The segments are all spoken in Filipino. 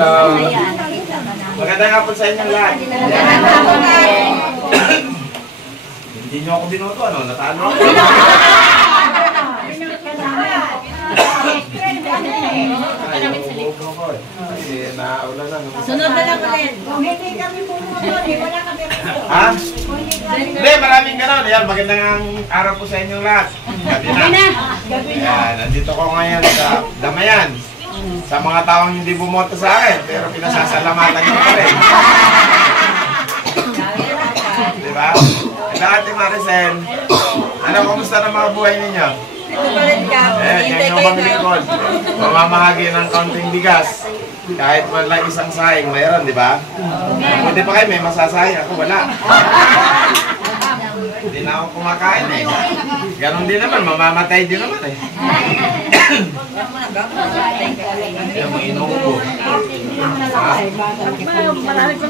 Hello. Magandang hapon sa inyong lahat. Hindi nyo ako binoto, ano? Natalo ako. Sunod na lang ulit. Kung hindi kami pumunta, wala kami rito. Ha? Hindi, maraming gano'n. Ayan, magandang araw po sa inyong lahat. Gabi na. Ayan, nandito ko ngayon sa Damayan. Sa mga taong hindi bumoto sa akin, pero pinasasalamatan nyo pa rin. Diba? Ate Maricen, ano, kumusta na mga buhay ninyo? Ito pa rin ka. Yan yung maglingkod. Mamamahagi ng kaunting bigas. Kahit wala isang sahing, mayroon, di ba? Buti pa kayo, may masasahing. Ako wala. Hindi na ako kumakain eh. Ganon din naman, mamamatay din naman eh. Yung mga inuubo.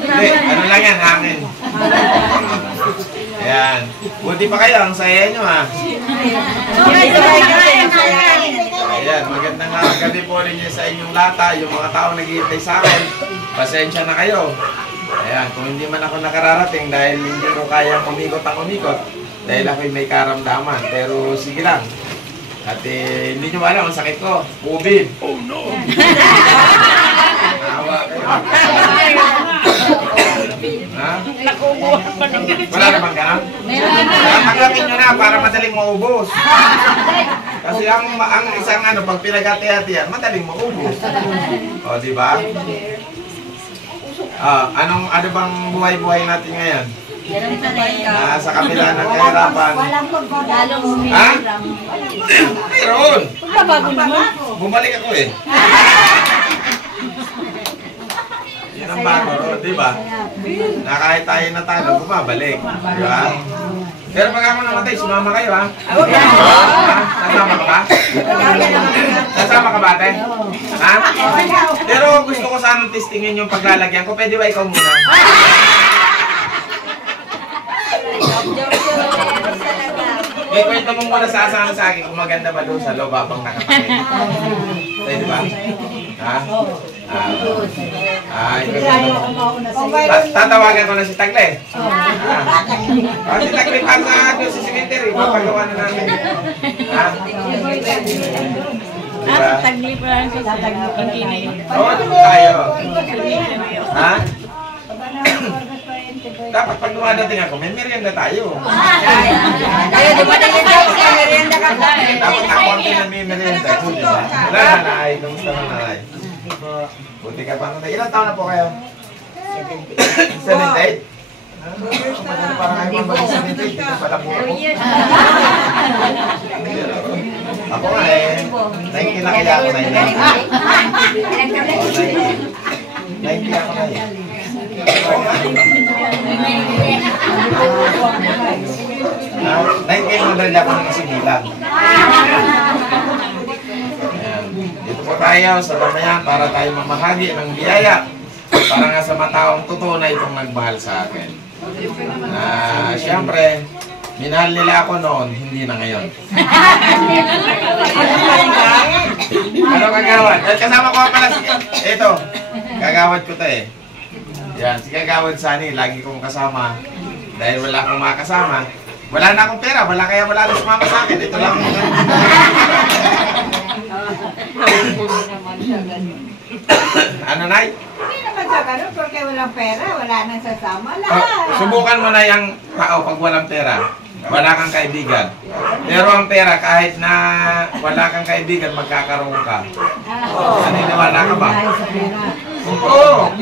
Hindi, ano lang yan, hangin. Ayan. Buti pa kayo, ang saya nyo ha. Ayan, magandang gabi po rin sa inyong lata. Yung mga tao naghihintay sa akin, pasensya na kayo. Ayan, kung hindi man ako nakararating dahil hindi ko kaya umikot ang umikot, dahil ako'y may karamdaman. Pero sige lang. At hindi nyo alam, ang sakit ko. COVID. Oh no! Nawa kayo. Ha? Wala naman ka na? Tanggapin nyo na para madaling maubos. Kasi ang isang ano, pag pinag-hati-hatian, madaling maubos. O, diba? Ano bang buhay-buhay natin ngayon? Sa kabila ng kahirapan. Ha? Mayroon! Bumalik ako eh. Yan ang bago, di ba? Na kahit tayo na tayo, bumabalik. Di ba? Pero pag ako namatay, sumama kayo ha? Nasama ka ba? Nasama ka ba, ate? Ha? Pero gusto ko sanang testingin yung paglalagyan ko. Pwede ba ikaw muna? May kwento mo muna sa asama sa akin kung maganda ba doon sa loob habang nakapagin. Pwede ba? Ha? Tatawagan ko na si Tagle. Si Tagle pa sa cemetery. Papagawa na namin. Ha? Diba? Tagle pa lang sa Tagle. Oo, tayo. Ha? Dapat pag dumadating ako, may merienda tayo. Tayo, dumadating tayo sa merienda ka. Dapat ako ang may merienda. Wala na, Nay. Kamusta na, Nay? Buti ka pa na. Ilang taon na po kayo? 78? Parang ay mabalik 78. Ito pala po ako. Ako nga eh. Nakikinakaya ako na yun. Nakikinakaya ako na yun. 1900 ako ng isibilang. Dito po tayo sa Damayan para tayo mamahagi ng biyaya para nga sa mataong totoo na itong nagmahal sa akin. Siyempre, minahal nila ako noon, hindi na ngayon. Ano kagawad? Kasama ko pala si... Ito, kagawad ko to eh. Yan, si Kagawad Sani, lagi kong kasama. Dahil wala akong makasama. Wala na akong pera, kaya wala na sumama sa akin. Ito lang. Ano, Nay? Hindi naman sa ganun, porque walang pera, wala nang sasama lahat. Subukan mo na yung tao pag walang pera. Wala kang kaibigan. Pero ang pera, kahit na wala kang kaibigan, magkakaroon ka. Naniniwala ka ba? Oo.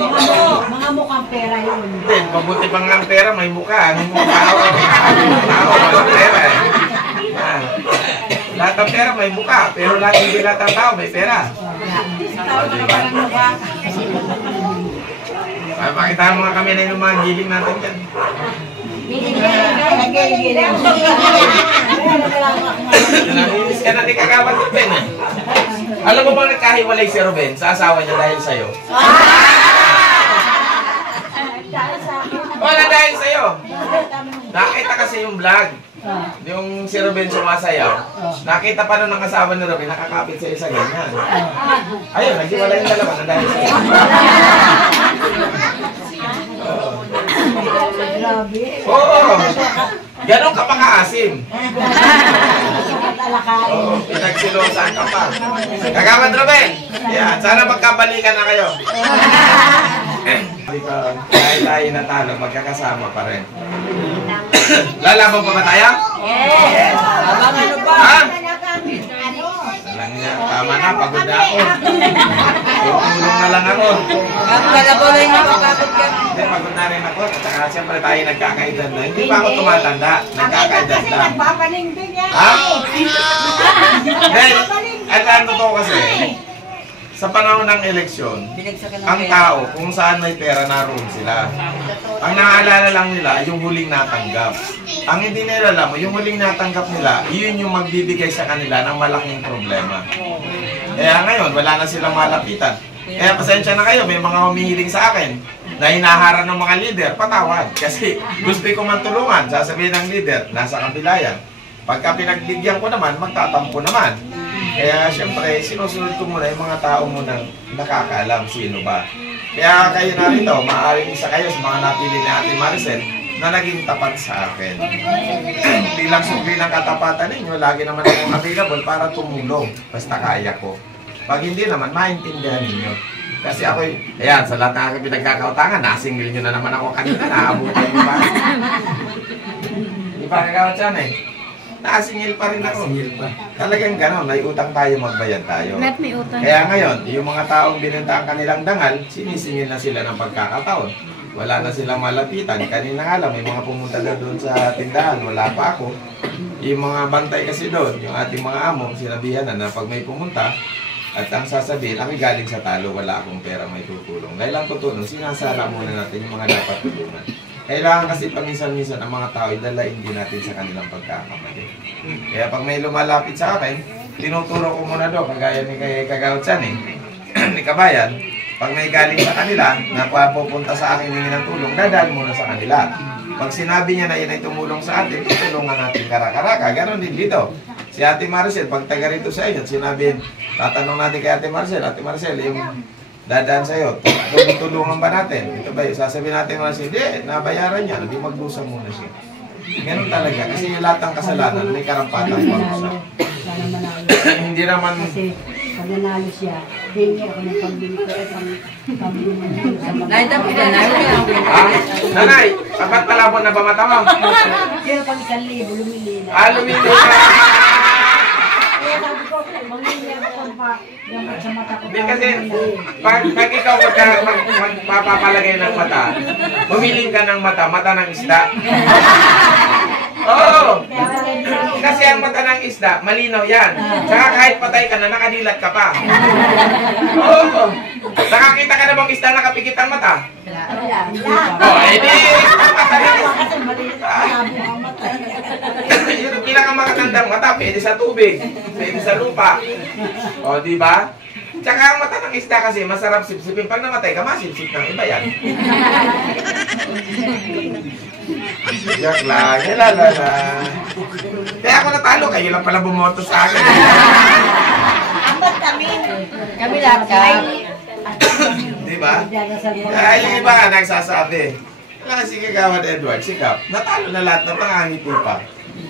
Mga mukhang pera yun. Hindi, mabuti pang ang pera, may mukha. Ang tao, walang pera eh. Lahat ng pera may mukha, pero hindi lahat ng tao may pera. Pakita mo nga kami na yung mga giling natin dyan. Naninis ka na ni Kagawad Ruben eh. Alam mo bang nagkahiwalay si Ruben sa asawa niya dahil sa'yo? Wala dahil sa'yo. Nakita kasi yung vlog. Yung si Ruben sumasayaw. Nakita pa nun ng asawa ni Ruben, nakakapit sa'yo sa ganyan. Ayun, naghiwalay yung dalawa na dahil sa'yo. Grabe. Oo. Ganon ka pa kaasim. Oo, pinagsilosan ka pa. Kagawan Ruben. Yan, sana magkabalikan na kayo. Kahit tayo natalo, magkakasama pa rin. Lalaban pa ba tayo? Yes! Abang ano pa? Ha? Alam niya, tama na, pagod na ako. Tutulong na lang ako. Kalabuloy na mapapit ka. Hindi, pagod na rin ako. At saka siyempre tayo nagkakaedad na. Hindi pa ako tumatanda. Nagkakaedad Kasi na. nagpapalingbing yan. Ha? Dahil, ang totoo kasi, sa panahon ng eleksyon, Binagsakan ng ang pera. tao, kung saan may pera, naroon sila. Ang naaalala lang nila, yung huling natanggap. Ang hindi nila alam, yung huling natanggap nila, yun yung magbibigay sa kanila ng malaking problema. Kaya ngayon, wala na silang malapitan. Kaya pasensya na kayo, may mga humihiling sa akin na hinaharang ng mga leader, patawad. Kasi gusto ko man tulungan, sasabihin ng leader, nasa kabila yan. Pagka pinagbigyan ko naman, magtatampo naman. Kaya siyempre, sinusunod ko muna yung mga tao munang nakakaalam sino ba. Kaya kayo na rito, maaaring isa kayo sa mga napili ni Ate Maricel na naging tapat sa akin. Bilang sukli ng katapatan ninyo, lagi naman akong available para tumulong. Basta kaya ko. Pag hindi naman, maintindihan ninyo. Kasi ako, ayan, sa lahat ng aking pinagkakautangan, nasingil nyo na naman ako kanina, naabutan nyo ba? Hindi pa kagawat yan eh. Nasingil pa rin ako. Talagang gano'n, may utang tayo, magbayad tayo. Lahat may utang. Kaya ngayon, yung mga taong binenta ang kanilang dangal, sinisingil na sila ng pagkakataon. Wala na silang malapitan. Kanina nga lang, may mga pumunta daw doon sa tindahan, wala pa ako. Yung mga bantay kasi doon, yung ating mga amo, sinabihan na pag may pumunta, at ang sasabihin, ako galing sa talo, wala akong pera may tutulong. Dahil ang tutulong, sinasala muna natin yung mga dapat tulungan. Kailangan kasi paminsan-minsan ang mga tao idalain din natin sa kanilang pagkakamali. Kaya pag may lumalapit sa akin, tinuturo ko muna doon, kagaya ni Kagawad San ni Kabayan, pag may galing sa kanila, na pupunta sa akin yung ng tulong, dadaan muna sa kanila. Pag sinabi niya na yun ay tumulong sa atin, tutulungan natin karakaraka. Ganon din dito. Si Ate Maricel, pag taga rito sa inyo, sinabi, tatanong natin kay Ate Maricel, yung dadaan sa'yo, tulungan ba natin? Ito ba yun? Sasabihin natin mga siya, hindi, nabayaran niya, hindi magdusa muna siya. Ganun talaga, kasi yung lahat ng kasalanan, may karampatang pagdusa. Sana manalo. Hindi naman, Kasi pag nanalo siya, hingi ako ng pambili ko at pambili mo sa mga. Nay, tapos na, nay. nanay, sapat palabon na ba mata mo? Pero pag 1,000, lumili na. Lumili ka! Kaya sabi ko, mamili ako pa gamot sa mata ko. Hindi kasi, pag ikaw magpapalagay ng mata, humiling ka ng mata ng isda. Oo! Kasi ang mata ng isda, malinaw yan. Saka kahit patay ka na, nakadilat ka pa. Oo! Nakakita ka na bang isda nakapikit ang mata? Oo, edi! Kasi maliit ang mata. Yung pinakamakatandang mata, pwede sa tubig, pwede sa lupa. O, di ba? Tsaka ang mata ng isda kasi masarap sipsipin. Pag namatay ka, masipsip ng iba yan. Yak lang, lalala. Kaya ako natalo, kayo lang pala bumoto sa akin. Kami lahat ka. Di ba? Kaya yung iba nga nagsasabi, wala si Kagawad Edward, sikap, natalo na lahat ng pangangiti pa.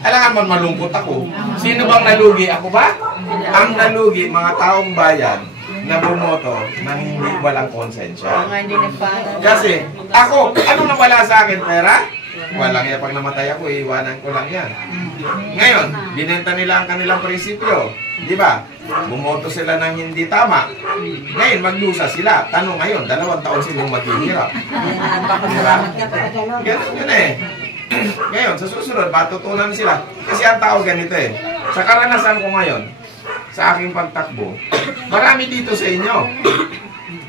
Alangan man malungkot ako. Sino bang nalugi? Ako ba? Ang nalugi, mga taong bayan na bumoto nang hindi walang konsensya. Mga hindi nagpano. Kasi, ako, ano nawala sa akin? Pera? Walang yan. Pag namatay ako, iiwanan ko lang yan. Ngayon, binenta nila ang kanilang prinsipyo. Di ba? Bumoto sila ng hindi tama. Ngayon, magdusa sila. Tanong ngayon, 2 taon silang maghihirap. Di ba? Ganun yun eh. Ngayon, sa susunod, matutunan sila. Kasi ang tao ganito eh. Sa karanasan ko ngayon, sa aking pagtakbo, marami dito sa inyo.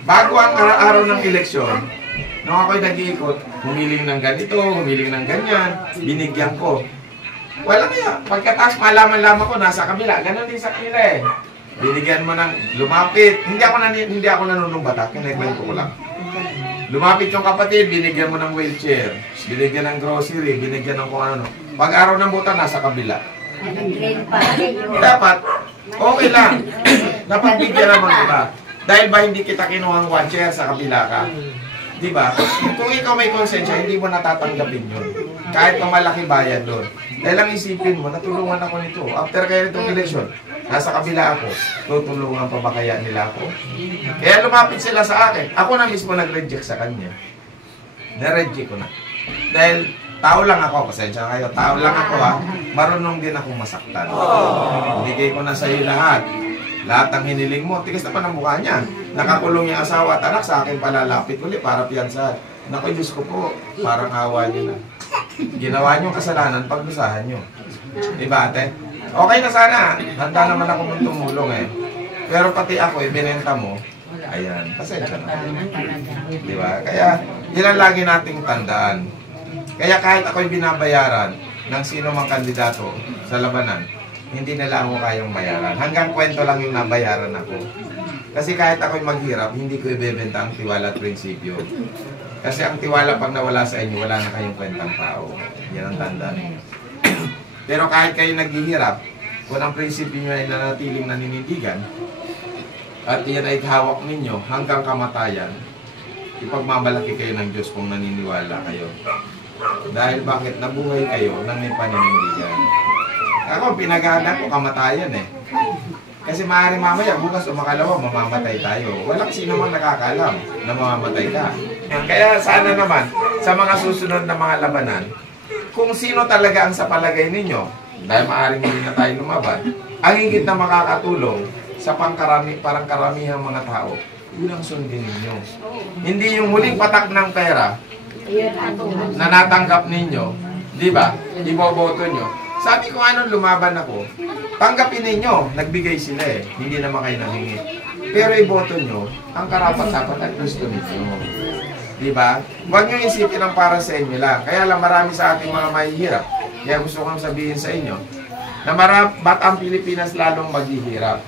Bago ang araw ng eleksyon, nung ako'y nag-iikot, humiling ng ganito, humiling ng ganyan, binigyan ko. Wala kaya. Pagkatapos malaman lamang ko, nasa kabila. Ganon din sa kanila eh. Binigyan mo ng lumapit. Hindi ako nanunumbatak. Kinikwento ko lang. Lumapit yung kapatid, binigyan mo ng wheelchair. Binigyan ng grocery, binigyan ng kung ano. Pag araw ng buta, nasa kabila. Dapat, okay lang. Dapat bigyan naman kita. Dahil ba hindi kita kinuhang watcher sa kabila ka? Di ba? Kung ikaw may konsensya, hindi mo natatanggapin yun. Kahit pa malaki bayad doon. Dahil lang isipin mo, natulungan ako nito. After kaya nitong eleksyon, nasa kabila ako, tutulungan pa ba kaya nila ako? Kaya lumapit sila sa akin. Ako na mismo nag-reject sa kanya. Na-reject ko na. Dahil tao lang ako, pasensya na kayo, tao lang ako ha. Marunong din akong masaktan. Bigay ko na sa iyo lahat. Lahat ng hiniling mo, tigas naman ang mukha niya. Nakakulong yung asawa at anak, sa akin palalapit ulit para piyansahan. Naku, Diyos ko po, parang awa niyo na. Ginawa niyo kasalanan, pagdusahan niyo. Diba ate? Okay na sana, handa naman ako mong tumulong eh. Pero pati ako, ibinenta mo, ayan, pasensya na. Diba? Kaya, yun ang lagi nating tandaan. Kaya kahit ako'y binabayaran ng sino mang kandidato sa labanan, hindi nila ako kayang bayaran. Hanggang kwento lang yung nabayaran ako. Kasi kahit ako'y maghirap, hindi ko ibebenta ang tiwala at prinsipyo. Kasi ang tiwala pag nawala sa inyo, wala na kayong kwentang tao. Yan ang tandaan. Pero kahit kayo naghihirap, kung ang prinsipyo nyo ay nanatiling naninindigan, at yan ay hawak ninyo hanggang kamatayan, ipagmamalaki kayo ng Diyos kung naniniwala kayo. Dahil bakit nabuhay kayo nang may paninindigan. Ako, pinaghahanap ko kamatayan eh. Kasi maaaring mamaya, bukas o makalawa, mamamatay tayo. Walang sino mang nakakalam na mamamatay ka. Kaya sana naman, sa mga susunod na mga labanan, kung sino talaga ang sa palagay ninyo, dahil maaaring hindi na tayo lumaban, ang higit na makakatulong sa parang karamihang mga tao, yun ang sundin ninyo. Hindi yung huling patak ng pera na natanggap ninyo, di ba? Iboboto nyo. Sabi ko, anong lumaban ako? Tanggapin ninyo, nagbigay sila eh. Hindi naman kayo nahingi. Pero iboto nyo, ang karapat-dapat at gusto ninyo. Diba? Huwag nyo isipin ang para sa inyo lang. Kaya lang marami sa ating mga mahihirap. Kaya gusto kong sabihin sa inyo, na ba't ang Pilipinas lalong maghihirap?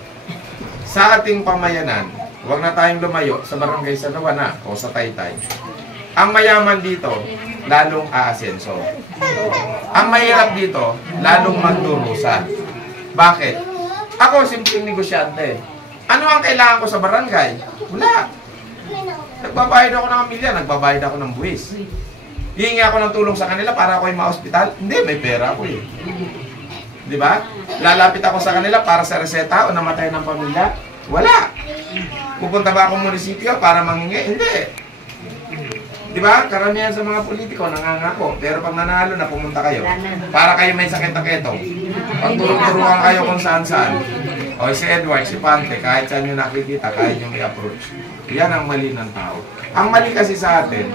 Sa ating pamayanan, huwag na tayong lumayo sa barangay sa Luwana o sa Taytay. Ang mayaman dito, lalong aasenso. Ang mahirap dito, lalong magdurusan. Bakit? Ako, simpleng negosyante. Ano ang kailangan ko sa barangay? Wala. Nagbabayad ako ng milya, nagbabayad ako ng buwis. Hihingi ako ng tulong sa kanila para ako ay ma-hospital? Hindi, may pera ako eh. Di ba? Lalapit ako sa kanila para sa reseta o namatay ng pamilya? Wala. Pupunta ba akong munisipyo para manghingi? Hindi. Di ba? Karamihan sa mga politiko nangangako. Pero pag nanalo na pumunta kayo, para kayo may sakit na ketong. Pag turuan kayo kung saan-saan. O si Edward, si Pante, kahit saan nyo nakikita, kahit yung i-approach. Yan ang mali ng tao. Ang mali kasi sa atin,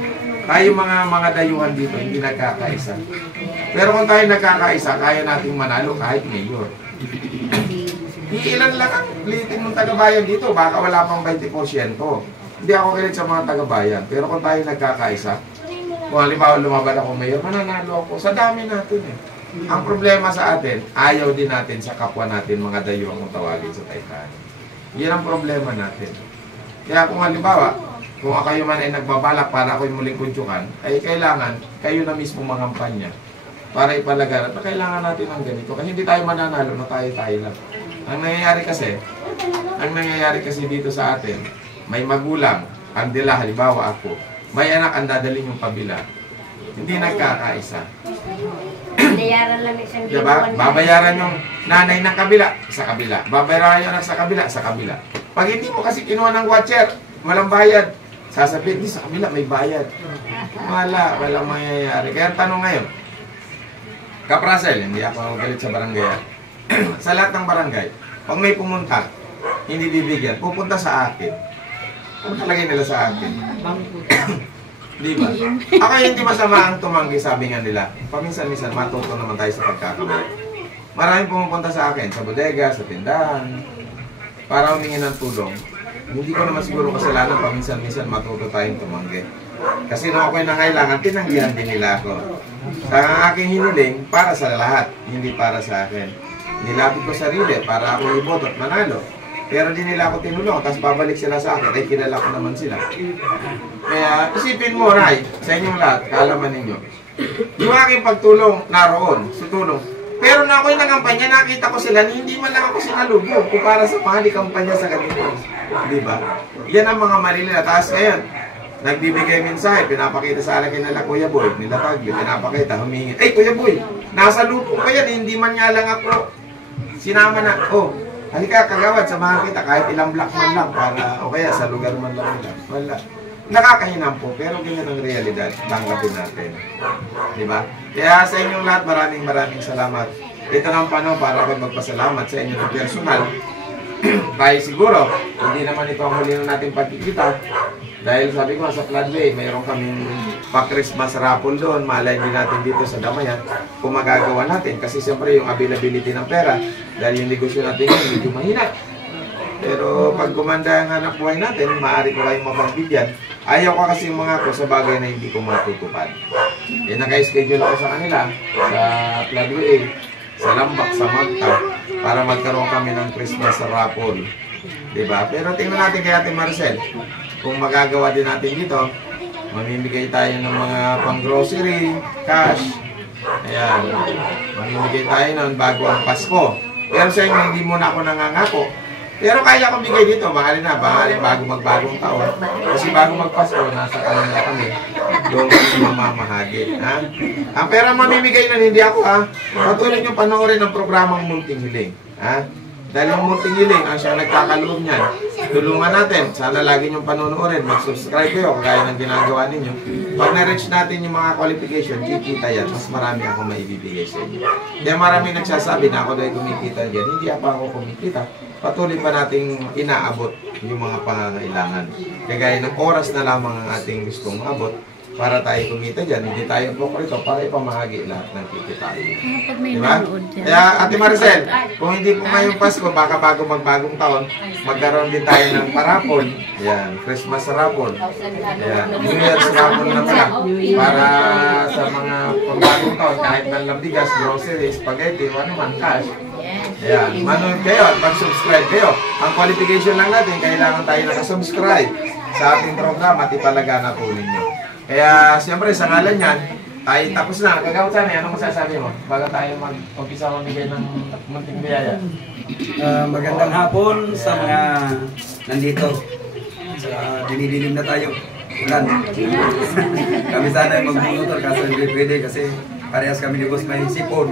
tayo mga dayuhan dito, hindi nagkakaisa. Pero kung tayo nagkakaisa, kaya nating manalo kahit mayor. Iilan lang ang litin ng taga-bayan dito, baka wala pang 20%. Hindi ako kilit sa mga taga-bayan. Pero kung tayo nagkakaisa, kung halimbawa lumaban ako mayor, mananalo ako. Sa dami natin eh. Ang problema sa atin, ayaw din natin sa kapwa natin mga dayuhan kung tawagin sa Taytay. Yan ang problema natin. Kaya kung halimbawa, kung kayo man ay nagbabalak para ako'y muling kuntyukan, ay kailangan kayo na mismo mangampanya para ipalagaran na kailangan natin ng ganito. Kasi hindi tayo mananalo na tayo lang. Ang nangyayari kasi dito sa atin, may magulang, ang dila, halimbawa ako, may anak ang dadalhin yung pabila. Hindi nagkakaisa. Bayaran lang isang diba? Babayaran yung nanay ng kabila, sa kabila. Babayaran yung anak sa kabila. Pag hindi mo kasi kinuha ng watcher, walang bayad. Sasabihin, di sa kabila may bayad. Walang mangyayari. Kaya tanong ngayon, Kaprasel, hindi ako galit sa barangay. Sa lahat ng barangay, pag may pumunta, hindi bibigyan, pupunta sa akin. Ano talagay nila sa akin? Di ba? Ako hindi masama ang tumanggi, sabi nga nila. Paminsan-minsan, matuto naman tayo sa pagkakamali. Maraming pumupunta sa akin, sa bodega, sa tindahan, para humingi ng tulong. Hindi ko naman siguro kasalanan, paminsan-minsan matuto tayong tumanggi. Kasi nung ako'y nangailangan, tinanggihan din nila ako. Ang aking hiniling, para sa lahat, hindi para sa akin. Nilapit ko sarili para ako iboto at manalo. Pero di nila ako tinulong, tapos babalik sila sa akin, ay kilala ko naman sila. Kaya isipin mo, Ray, sa inyong lahat, kaalaman ninyo, yung aking pagtulong naroon, sutulong. Pero na ako'y nangampanya, nakita ko sila, hindi man lang ako sinalubog kung para sa mga kampanya sa ganito. Di ba? Yan ang mga mali nila. Tapos ngayon, nagbibigay mensahe, pinapakita sa akin nila Kuya Boy, nila Tagli, pinapakita, humingi. Ay, Kuya Boy, nasa lupo pa yan, hindi man nga lang ako sinama na, oh, halika kagawad, samahan kita kahit ilang block man lang para, o kaya sa lugar man lang nila. Wala. Nakakahinam po, pero ganyan ang realidad, tanggapin natin. Diba? Kaya sa inyong lahat, maraming salamat. Ito ng panahon para ako magpasalamat sa inyo ng personal. Dahil siguro, hindi naman ito ang huli na natin pagkikita. Dahil sabi ko sa Floodway, mayroon kaming pa-Christmas raffle doon. Malay din natin dito sa Damayan kung magagawa natin. Kasi siyempre yung availability ng pera, dahil yung negosyo natin yun, medyo mahina. Pero pag gumanda ang hanap buhay natin, maaari ko kayong mapagbigyan. Ayaw ko kasi mga ko sa bagay na hindi ko matutupad. Naka-schedule ako sa kanila, sa Floodway, sa Lambak, sa Magta, para magkaroon kami ng Christmas raffle. Diba? Pero tingnan natin kay Ate Maricel. Kung magagawa din natin dito, mamimigay tayo ng mga pang-grocery, cash. Ayan. Mamimigay tayo nun bago ang Pasko. Pero sa inyo, hindi muna ako nangangako. Pero kaya kong bigay dito, mahali na, bago magbagong taon. Kasi bago magpasko, nasa kanila kami. Doon kami mamamahagi. Ha? Ang pera mamimigay nun, hindi ako ha. Patuloy nyo panoorin ang programang Munting Hiling. Ha? Dahil yung Munting Hiling, ang siyang nagkakaloob niyan. Tulungan natin. Sana lagi nyo panoorin. Mag-subscribe kayo kagaya ng ginagawa ninyo. Pag na-reach natin yung mga qualification, kikita yan. Mas marami ako maibibigay sa inyo. Kaya marami nagsasabi na ako dahil kumikita dyan. Hindi pa ako kumikita. Patuloy pa nating inaabot yung mga pangangailangan. Kagaya ng oras na lamang ang ating gustong maabot para tayo kumita dyan. Hindi tayo rito para ipamahagi lahat ng kikitain. Diba? Kaya Ate Maricel, kung hindi po ngayong Pasko, baka bago magbagong taon, magkaroon din tayo ng parapol. Yan, Christmas raffle. Yan, New Year's raffle na pala. Para sa mga pagbagong taon, kahit ng bigas, groceries, spaghetti, ano man, cash. Ayan, manood kayo at mag-subscribe kayo. Ang qualification lang natin, kailangan tayo nakasubscribe sa ating program at ipalaganap po ninyo. Kaya, siyempre, sa ngalan yan, tayo tapos na. Kagawad sana, anong masasabi mo? Bago tayo mag-umpisa mamigay ng munting biyaya. Magandang hapon sa mga nandito. Dinidilim na tayo. Ulan. Kami sana ay magbunutol kaso hindi pwede kasi parehas kami ni Boss may sipon.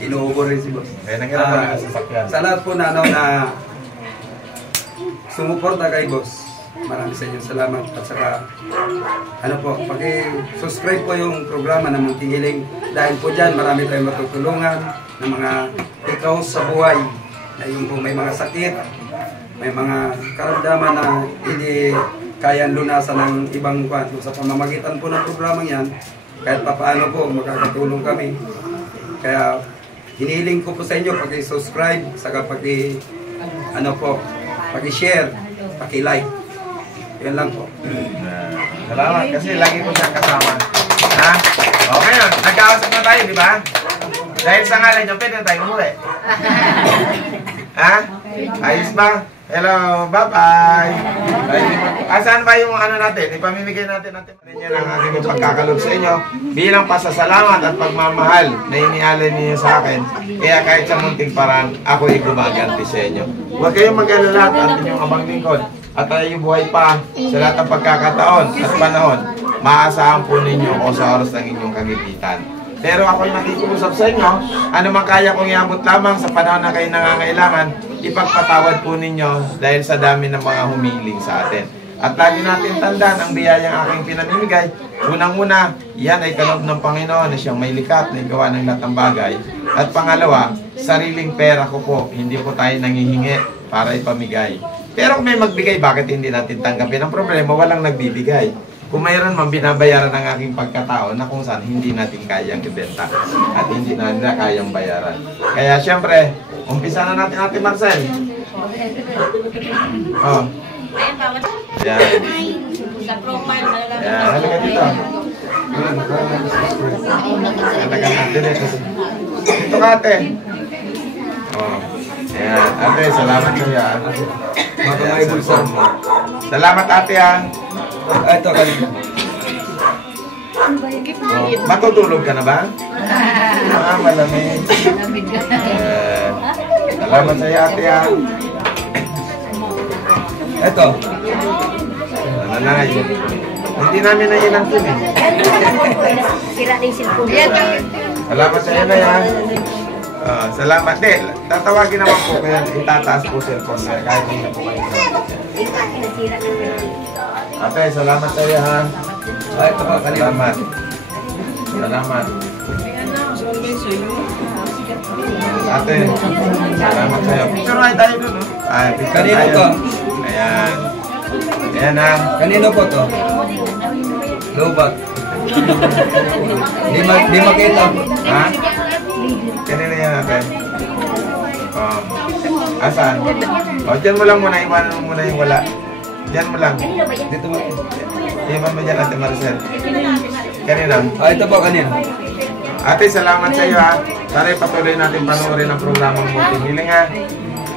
Inuubor rin si Boss. Kaya nangyari sa sasakyan. Sa lahat po na sumuporta kay Boss. Maraming sa inyo salamat at saka paki-subscribe po yung programa ng Munting Hiling dahil po dyan marami tayong matutulungan ng mga ikaw sa buhay na yung po may mga sakit, may mga karamdaman na hindi kayang lunasan ng ibang kwanto. Sa pamamagitan po ng programang yan, kahit papaano po makakatulong kami. Kaya hinihiling ko po sa inyo paki-subscribe, saka paki-share, paki-like. Yan lang po. Salamat kasi lagi ko siyang kasama. Ha? Okay yun. Nagkausap na tayo, di ba? Dahil sa ngalan niyo, pwede na tayo umuwi. Ha? Ayos ba? Hello, bye-bye. Asan ba yung ano natin? Ipamimigay natin yan ang aking pagkakalob sa inyo bilang pasasalamat at pagmamahal na inialay niyo sa akin. Kaya kahit sa munting paraan, ako ay gumaganti sa inyo. Huwag kayong mag-alala at inyong abang lingkod. At tayo buhay pa sa lahat ng pagkakataon at panahon. Maasahan po ninyo ako sa oras ng inyong kagipitan. Pero ako'y nakikiusap sa inyo, ano man kaya kong iabot lamang sa panahon na kayo nangangailangan, ipagpatawad po ninyo dahil sa dami ng mga humiling sa atin. At lagi natin tandaan ang biyayang aking pinamimigay. Unang-una, yan ay kaloob ng Panginoon na siyang may likat na gawa ng lahat ng bagay. At pangalawa, sariling pera ko po, hindi po tayo nangihingi para ipamigay. Pero kung may magbigay, bakit hindi natin tanggapin? Ang problema, walang nagbibigay. Kung mayroon man, binabayaran ng aking pagkatao na kung saan hindi natin kayang ibenta at hindi na kayang bayaran. Kaya siyempre, umpisa na natin Ate Maricel. Oh. Yan. Yan, halika dito. Dito ka, Ate. Oh. Yan, Ate, salamat sa iyo. Salamat, Ate, ha. Ito kanina. Oh, matutulog ka na ba? Malamig. Salamat sa iyo, Ate, ha. Ito. Nanay. Hindi namin na inangkin eh. Sira din cellphone. Salamat sa iyo na yan. Salamat din. Tatawagin naman po kaya itataas po cellphone na kahit hindi na po kayo. Ate, salamat sa iyo ha. Ay, ito po, kanina. Salamat. Salamat. Ate, salamat sa iyo. Picture nga tayo dun, no? Ay, picture Kanino tayo. to? Ayan. Ayan ha. Kanino po to? Lobak. Di makita. Ha? Kanina yan natin. Asan? Dyan mo lang muna. Iwanan mo muna yung wala. Dyan mo lang. Dito mo. Iwan mo dyan, Ate Maricel. Kanina. Ah, ito po, kanina. Ate, salamat sa iyo ha. Sana ipatuloy natin panoorin ang programang Munting Hiling ha.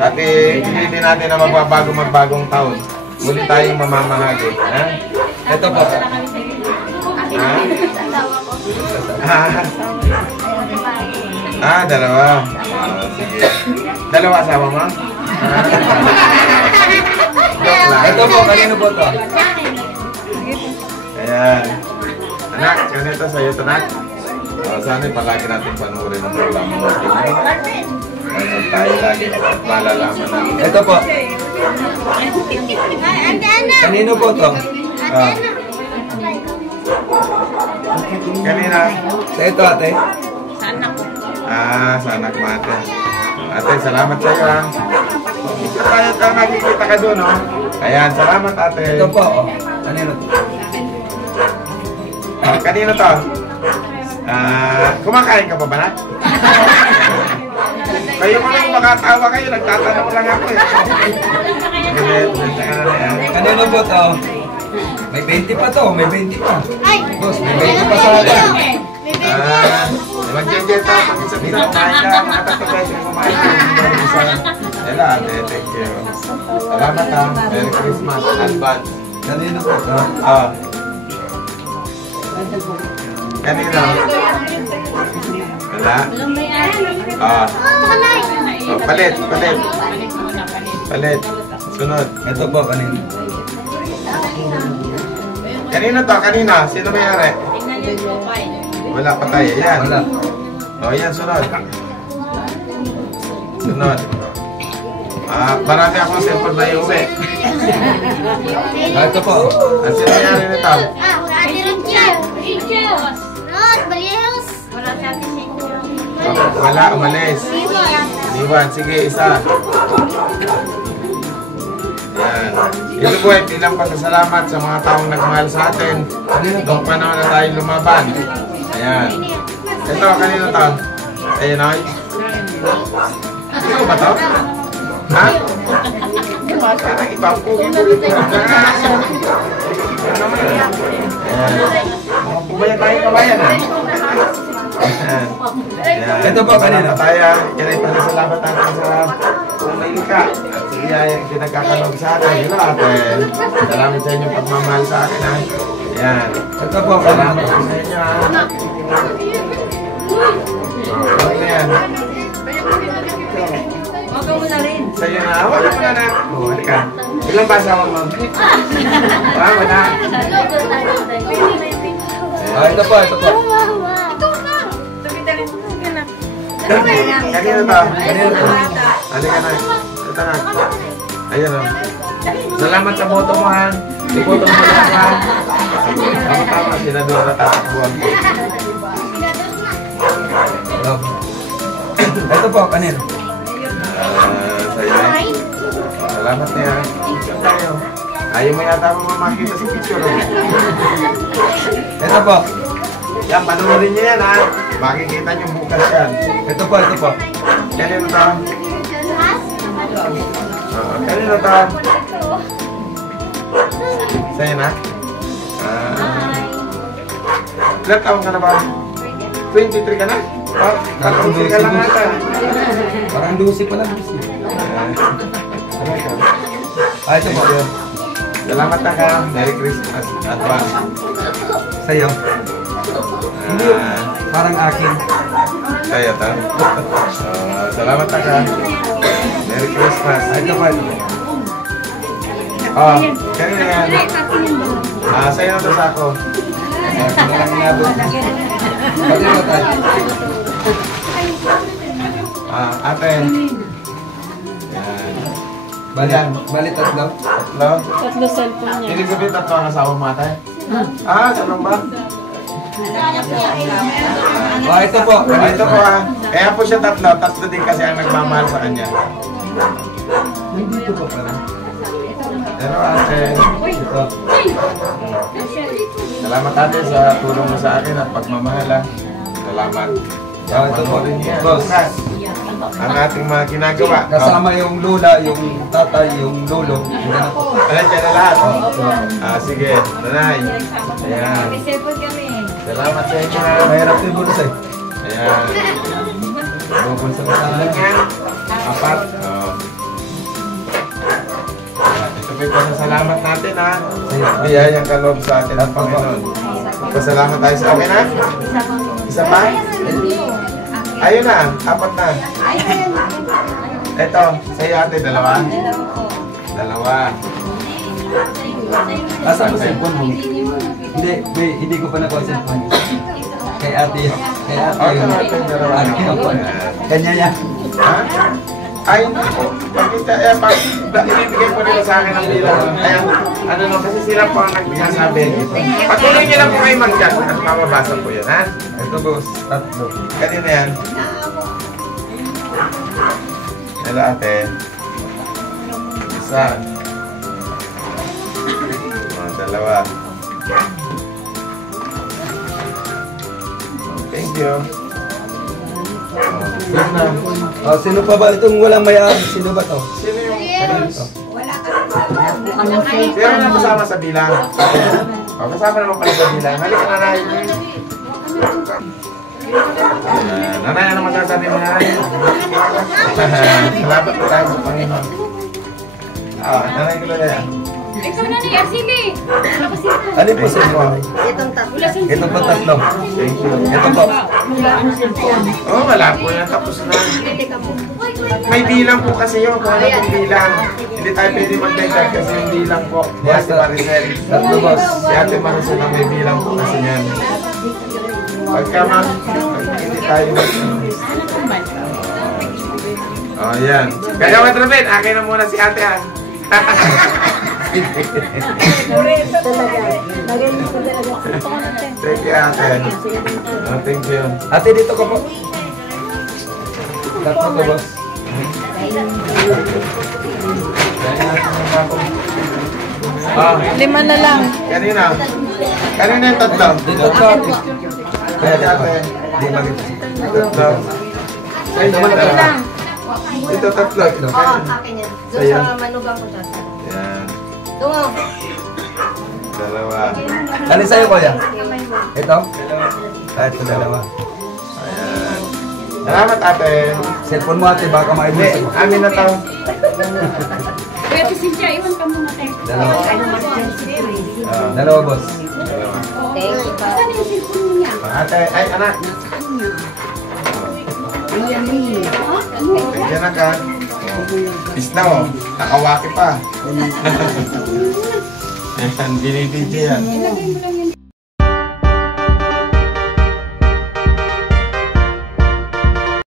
Ate, hindi natin na magbagong taon. Muli tayong mamamahagi. Ha? Ito po. Dalawa. Sige. Dalawa asawa mo? Joke lang. Ito po, kanino po to? Ayan. Anak, ganito sa'yo ito, anak. Sana palagi natin panuorin ang programa mo. Ano tayo lagi at malalaman natin. Ito po. Kanino po to? Kanina. Sa ito, ate. Sa anak mo ate. Ate, salamat sa iyo ha. Tayo ka nakikita ka doon, no? Ayan, salamat ate. Ito po, oh. Kanino to? Kanino to? Kumakain ka pa ba na? Kayo mo lang makatawa kayo, nagtatanong lang ako eh. Kanino po to? May 20 pa to, may 20 pa. Boss, may 20 pa sa atin. Mag-enjoy tayo pag isa-isa kumain ka, mga 3 beses kumain ka. Ela, ate, thank you. Salamat ha. Merry Christmas. Advance. Kanino po to? Kanino? Wala? Palit. Palit. Sunod. Ito po, kanino? Kanino to? Kanina? Sino may-ari? Wala pa tayo. Ayan. Wala. Ayan, sunod. Sunod. Marami akong cellphone na iuwi. Ito po. Ang sino may-ari nito? Wala, umalis. Iwan, sige, isa. Yan. Ito po ay bilang pasasalamat sa mga taong nagmahal sa atin. Itong panahon na tayo lumaban. Ayan. Ito, kanino to? Ayun, Noy? Ito ba to? Ha? Parang ibang pugi-pugi ko. Ayan. Mga pubayan tayo kabayan, ha? Ayan. Ayan. Ito po, kanino? Tayo, yan ay pasasalamat natin sa Maylika. At siya yung pinagkakalog sa atin. Yun lang, ate. Salamat sa inyong pagmamahal sa akin, ha? Ayan. Ito po, Salamat kanino? sa inyo, ha? Ano yan? Huwag mo na rin. Sa'yo na. Wala mo na na. Halika. Ilang ba asawa mo? Wala. Ito po, ito po. Kanino to? Kanino to? Halika na. Ito na. Ayan o. Salamat sa boto mo ha. Iboto mo lang ha. Tama-tama. Sinadura tatakbuhan ko. Ito po, kanino? Sa'yo na. Salamat niya. Tayo. Ayaw mo yata mo makita sa picture. Ito po. Yan, panoorin niyo yan ha. Makikita niyo bukas yan. Ito po, ito po. Kanino to? Kanino to? Sa'yo na? Ilan taon ka na ba? 23 ka na? Parang 12 ka lang ata. Parang 12 pa lang. Ito po. Salamat na ka. Merry Christmas. Advance. Sa'yo. Parang akin. Sa'yo to? Salamat na ka. Merry Christmas. Ito po, ito po. Oh, kanina yan. Sa'yo na to sa ako. Kailangan natin. Pati mo tayo. Ate. Yan. Bali tatlo. Tatlo? Tatlo cellphone niya. Ibig sabihin tatlo ang asawa mo ate? Ganun ba? Ito po. Ito po Kaya po siya tatlo. Tatlo din kasi ang nagmamahal sa kanya. Nandito po pala. Pero ate. Ito. Salamat ate sa tulong mo sa akin at pagmamahal. Salamat. Ito po. Boss. Ang ating mga ginagawa. Kasama yung lola, yung tatay, yung lolo. Yan po. Alam siya na lahat. Sige. Nanay. Ayan. Salamat sa inyo. Mahirap yung bulsa eh. Ayan. Bulsa na sa Ilan yan? 4. Ito po yung salamat natin ha. Biyayang kaloob sa atin ng Panginoon. Pasalamat tayo sa akin ha. Isa pa? Ayun na, 4 na. Ito, sa'yo ate, 2. 2. Asa mo cellphone mo? Hindi ko pa nakuha cellphone mo. Kay ate yun. Kay ate yun. Ate yun. Kanya niya. Ha? Ay, naku. Ibibigay po nila sa akin ang bilang. Kaya, kasi sila po ang nagsasabi. Patuloy nyo lang po kayo mag-chat at mamabasa po yan, ha? Ito boss, tatlo. Kanina yan. Hello, ate. Isa. 2. Thank you. Yan na. Sino pa ba itong walang may-ari? Sino ba to? Sino yung... Ito. Pero na kasama sa bilang. Kasama naman pala sa bilang. Halika, nanay. Nanay, ano masasabi mo, nanay? Salamat po tayo sa Panginoon. Nanay ko na yan. Ikaw na niya, sige. Ano po cellphone? Ito po tatlo. Thank you. Ito po. Wala po yan. Tapos na. May bilang po kasi yun. Kung ano yung bilang. Hindi tayo pwede mag-dagdag kasi yung bilang po. Si Ate Maricel. Tatlo boss. Si Ate Maricel ang may bilang po kasi yan. Pagka hindi tayo yan. Kaya Waterman, akin na muna si Ate ha. Thank you, Ate. Thank you. Ate, dito ka po. Tatlo to boss. Lima na lang. Kanina. Kanina yung tatlo. Dito ka. Kaya Ate. di magit. Tatlo. Ay, dalawa. Ito tatlo. Ito. Akin yan. Doon sa manugang ko siya. Yan. Doon. 2. Alin sa'yo kuya? Ito? Ito dalawa. Ayan. Salamat, ate. Cellphone mo ate, baka Hindi, maibos. amin na to. Kuya Cynthia, iwan ka muna tayo. Dalawa. Dalawa boss. Dalawa. Thank you pa. Saan yung cellphone niya? Ate, ay anak. Nandiyan na ka. Is na oh. Nakawaki pa. Ayan, binibidyo yan. Ilagay mo lang